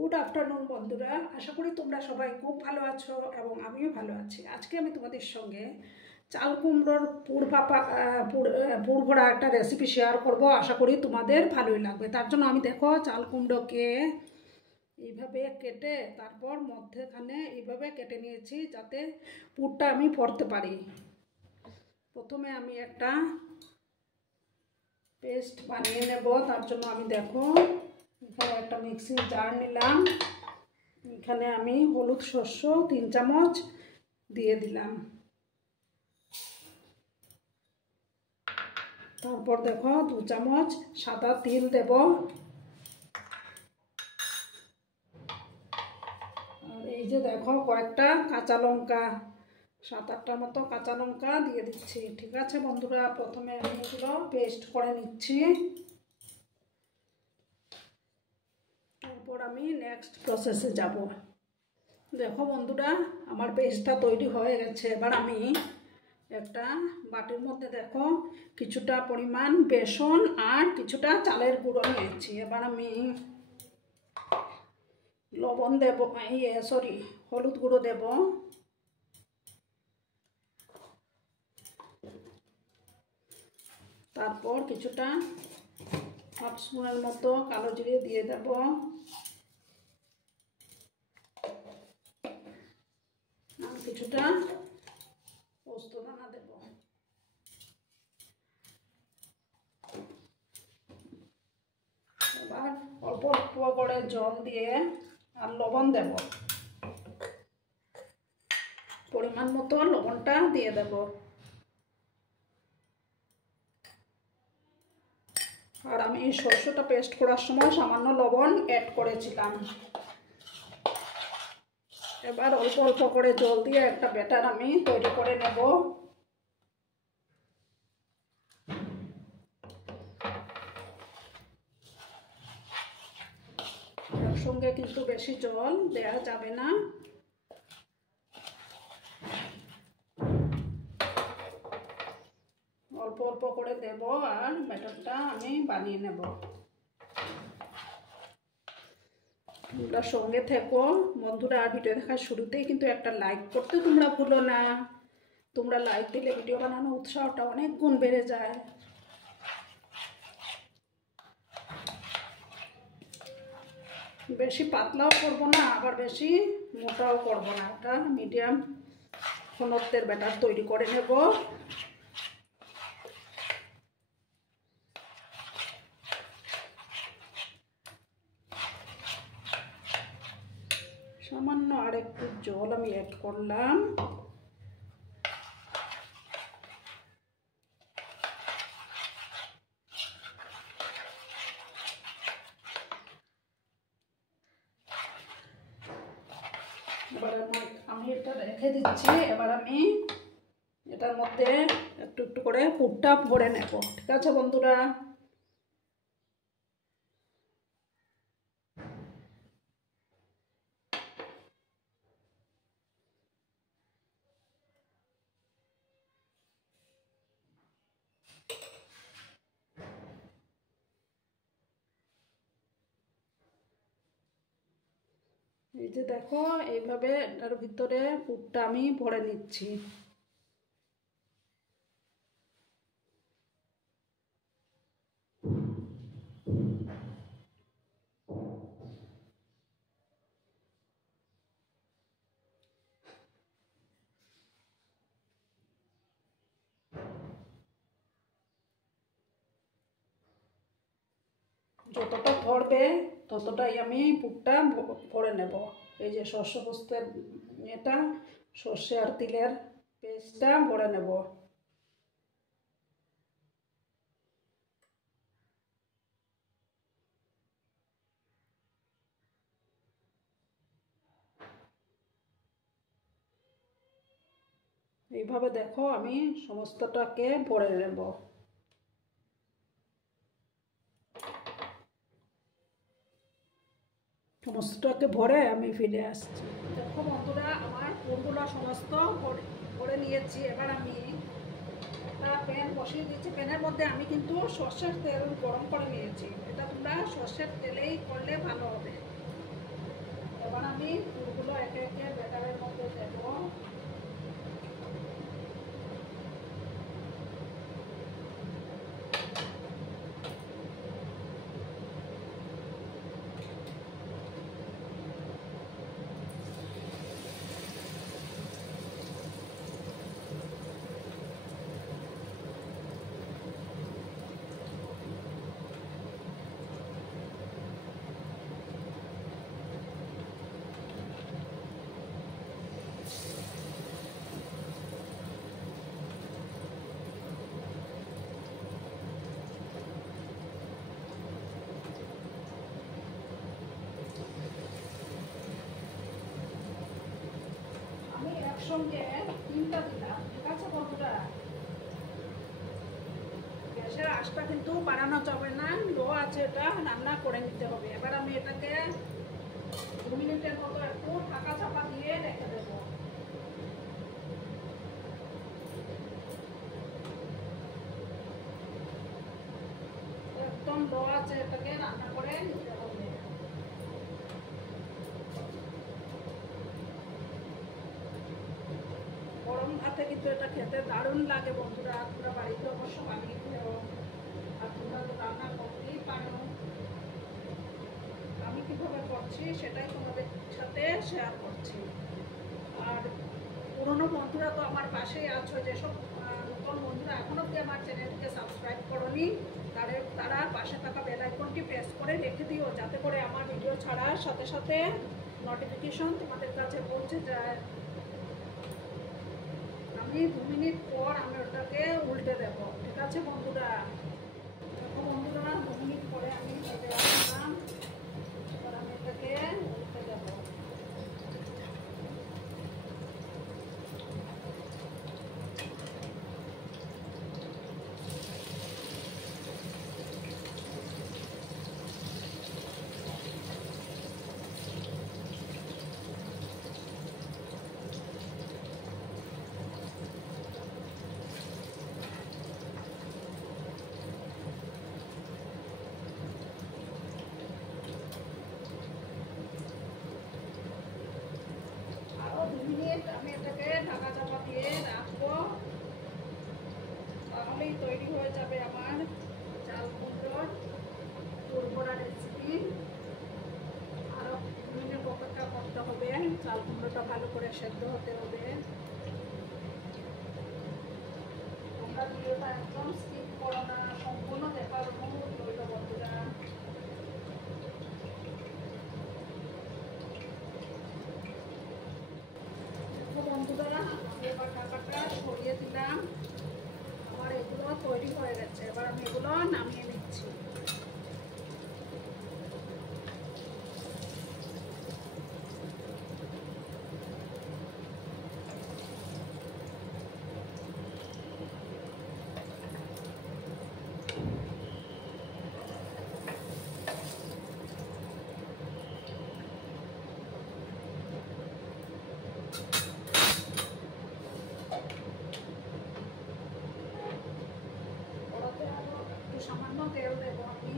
Good afternoon বন্ধুরা, আশা করি তোমরা সবাই খুব ভালো আছো এবং আমিও ভালো আছি। আজকে আমি তোমাদের সঙ্গে চাল কুমড়োর পুর ভরা একটা রেসিপি শেয়ার করব। আশা করি তোমাদের ভালোই লাগবে। তার জন্য আমি দেখো চাল কুমড়োকে এইভাবে কেটে তারপর মধ্যেখানে এইভাবে কেটে নিয়েছি যাতে পুরটা আমি ভরতে পারি। প্রথমে আমি একটা পেস্ট বানিয়ে নেব। তার জন্য আমি দেখো এখানে একটা মিক্সির জার নিলাম। এখানে আমি হলুদ শস্য 3 চামচ দিয়ে দিলাম। তারপর দেখো 2 চামচ সাদা তিল দেব। আর এই যে দেখো কয়েকটা কাঁচা লঙ্কা, 7-8টার মতো কাঁচা লঙ্কা দিয়ে দিচ্ছি। ঠিক আছে বন্ধুরা, প্রথমে আমি এগুলো পেস্ট করে নিচ্ছি। তারপর আমি নেক্সট প্রসেসে যাব। দেখো বন্ধুরা, আমার পেস্টটা তৈরি হয়ে গেছে। এবার আমি একটা বাটির মধ্যে দেখো কিছুটা পরিমাণ বেসন আর কিছুটা চালের গুঁড়ো নিয়েছি। এবার আমি লবণ দেব, হলুদ গুঁড়ো দেব। তারপর কিছুটা হাফ স্পুনের মতো কালো জিরে দিয়ে দেব। আর কিছুটা পোস্ত দানা দেব। এবার অল্প অল্প করে জল দিয়ে আর লবণ দেব, পরিমাণ মতো লবণটা দিয়ে দেব। আর আমি শস্যটা পেস্ট করার সময় সামান্য লবণ অ্যাড করেছিলাম। এবার অল্প অল্প করে জল দিয়ে একটা ব্যাটার আমি তৈরি করে নেব। একসঙ্গে কিন্তু বেশি জল দেওয়া যাবে না। অল্প অল্প করে দেব আর ব্যাটারটা আমি বানিয়ে নেব। তোমরা সঙ্গে থেকো বন্ধুরা। আর ভিডিও দেখার শুরুতেই কিন্তু একটা লাইক করতে তোমরা ভুলো না। তোমরা লাইক দিলে ভিডিও বানানোর উৎসাহটা অনেক গুণ বেড়ে যায়। বেশি পাতলাও করবো না, আবার বেশি মোটাও করবো না। একটা মিডিয়াম ঘনত্বের ব্যাটার তৈরি করে নেব। সামান্য আর একটু জল আমি অ্যাড করলাম। এবার আমি এটা রেখে দিচ্ছি। এবার আমি এটার মধ্যে একটু একটু করে পুরটা ভরে নেব। ঠিক আছে বন্ধুরা, এই যে দেখো এইভাবে এটার ভিতরে পুরটা আমি ভরে নিচ্ছি। যতটা ভরবে ততটাই আমি পুরটা ভরে নেব। এই যে শস্য পোস্তের এটা সর্ষে আর তিলের পেস্টটা ভরে নেব। এইভাবে দেখো আমি সমস্তটাকে ভরে নেব। সমস্তটাকে ভরে আমি ফিরে আসছি। দেখো বন্ধুরা, আমার পুরগুলো সমস্ত ভরে নিয়েছি। এবার আমি একটা প্যান বসিয়ে দিয়েছি। প্যানের মধ্যে আমি কিন্তু সর্ষের তেল গরম করে নিয়েছি। এটা তোমরা সর্ষের তেলেই করলে ভালো হবে। একসঙ্গে 3টা দিলাম। ঠিক আছে বন্ধুরা, গ্যাসের আঁচটা কিন্তু বাড়ানো যাবে না, লো আছে, এটা রান্না করে নিতে হবে। এবার আমি এটাকে 2 মিনিটের মতো একটু ঢাকা চাপা দিয়ে রেখে দেবো। একদম লো আছে, এটাকে রান্না করে নিতে হবে। গরম ভাতে কিন্তু এটা খেতে দারুণ লাগে বন্ধুরা। তোমরা বাড়িতে অবশ্য বানিয়ে খেও, আর তোমরা তো রান্না করতেই পারো। আমি কিভাবে করছি সেটাই তোমাদের সাথে শেয়ার করছি। আর পুরনো বন্ধুরা তো আমার পাশেই আছো, যেসব নতুন বন্ধুরা এখন অব্দি আমার চ্যানেলকে সাবস্ক্রাইব করোনি, তারা পাশে থাকা বেল আইকনটি প্রেস করে রেখে দিও, যাতে করে আমার ভিডিও ছাড়ার সাথে সাথে নোটিফিকেশন তোমাদের কাছে পৌঁছে যায়। আমি 2 মিনিট পর আমি ওটাকে উল্টে দেব। ঠিক আছে বন্ধুরা, দেখো বন্ধুরা 2 মিনিট পরে আমি উল্টে আসলাম। এবার আমি এটাকে উল্টে দেব। আরো 2 মিনিট আমি এটাকে ঢাকা চাপা দিয়ে রাখবো, তাহলেই তৈরি হয়ে যাবে আমার চাল কুমড়োর পুরভরা রেসিপি। আরো 2 মিনিট অপেক্ষা করতে হবে, চাল কুমড়োটা ভালো করে সেদ্ধ হতে হবে। তোমরা ভিডিওটা একদম স্কিপ করো না, সম্পূর্ণ দেখার অনুরোধ রইল বন্ধুরা। বন্ধুরা আমি এবার ঢাকাটা সরিয়ে দিলাম, আমার এগুলো তৈরি হয়ে গেছে। এবার আমি এগুলো নামিয়ে নিচ্ছি। সামান্য তেল দেবো আমি।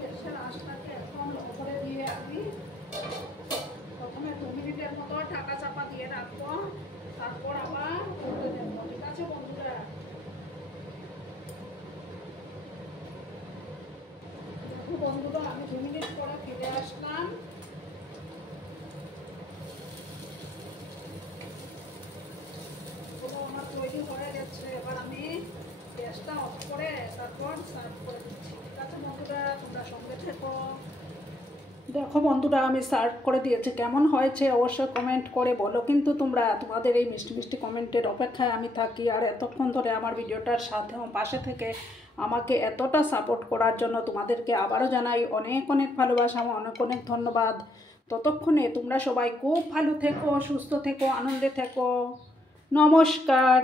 গ্যাসের আঁচটাকে একদম লো করে দিয়ে আমি প্রথমে 2 মিনিটের মতো ঢাকা চাপা দিয়ে রাখবো, তারপর আবার উল্টে দেবো। ঠিক আছে বন্ধুরা, দেখো বন্ধুরা আমি 2 মিনিট পরে ফিরে আসলাম। পুরো আমার তৈরি হয়ে গেছে। এবার আমি গ্যাসটা অফ করে তারপর সার্ভ করে দিচ্ছি। ঠিক আছে বন্ধুরা, তোমরা সঙ্গে থেকো। দেখো বন্ধুরা আমি সার্ভ করে দিয়েছি, কেমন হয়েছে অবশ্যই কমেন্ট করে বলো। কিন্তু তোমরা তোমাদের এই মিষ্টি মিষ্টি কমেন্টের অপেক্ষায় আমি থাকি। আর এতক্ষণ ধরে আমার ভিডিওটার সাথে পাশে থেকে আমাকে এতটা সাপোর্ট করার জন্য তোমাদেরকে আবারও জানাই অনেক অনেক ভালোবাসা, অনেক অনেক ধন্যবাদ। ততক্ষণে তোমরা সবাই খুব ভালো থেকো, সুস্থ থেকো, আনন্দে থেকো। নমস্কার।